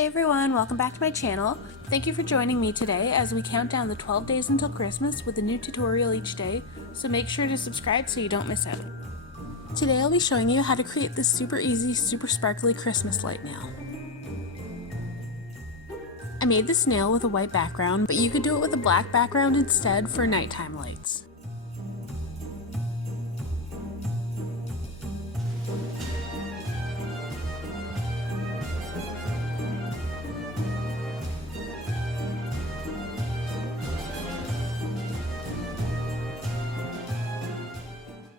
Hey everyone, welcome back to my channel. Thank you for joining me today as we count down the 12 days until Christmas with a new tutorial each day, so make sure to subscribe so you don't miss out. Today I'll be showing you how to create this super easy, super sparkly Christmas light nail. I made this nail with a white background, but you could do it with a black background instead for nighttime lights.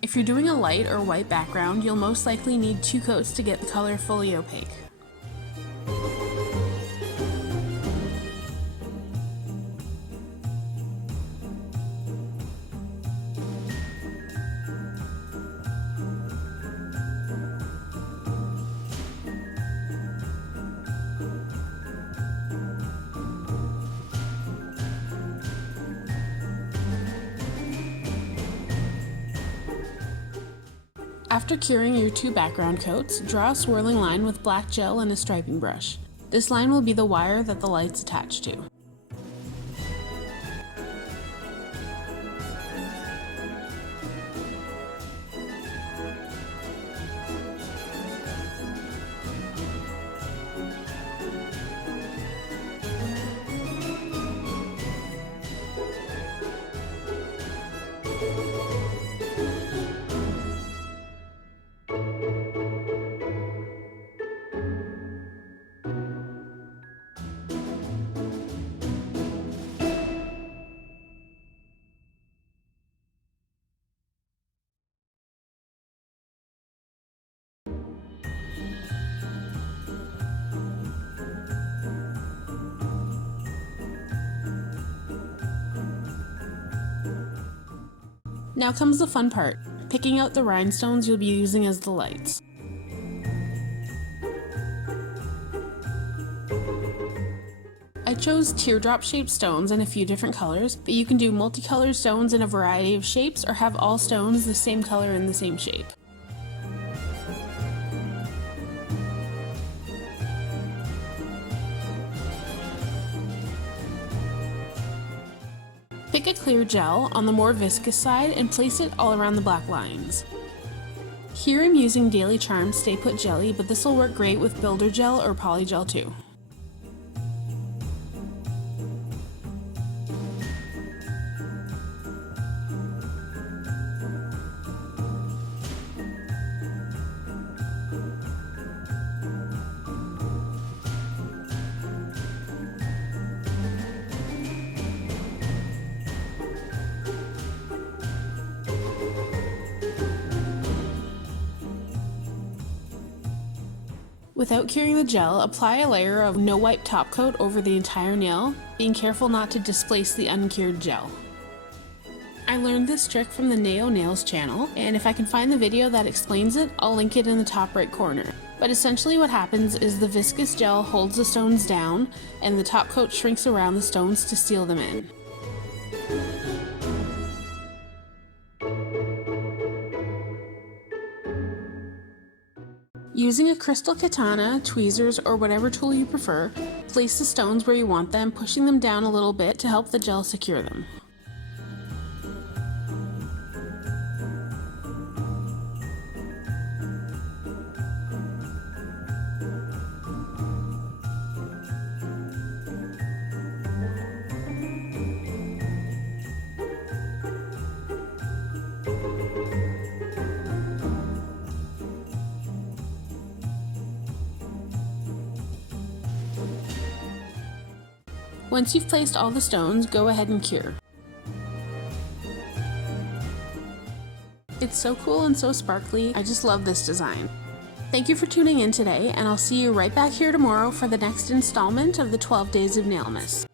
If you're doing a light or white background, you'll most likely need 2 coats to get the color fully opaque. After curing your 2 background coats, draw a swirling line with black gel and a striping brush. This line will be the wire that the light's attached to. Now comes the fun part, picking out the rhinestones you'll be using as the lights. I chose teardrop shaped stones in a few different colors, but you can do multicolored stones in a variety of shapes or have all stones the same color and the same shape. Pick a clear gel on the more viscous side and place it all around the black lines. Here I'm using Daily Charme Stay Put Jelly, but this will work great with Builder Gel or Polygel too. Without curing the gel, apply a layer of no wipe top coat over the entire nail, being careful not to displace the uncured gel. I learned this trick from the enaMel channel, and if I can find the video that explains it, I'll link it in the top right corner. But essentially what happens is the viscous gel holds the stones down, and the top coat shrinks around the stones to seal them in. Using a crystal katana, tweezers, or whatever tool you prefer, place the stones where you want them, pushing them down a little bit to help the gel secure them. Once you've placed all the stones, go ahead and cure. It's so cool and so sparkly, I just love this design. Thank you for tuning in today, and I'll see you right back here tomorrow for the next installment of the 12 Days of Nailmas.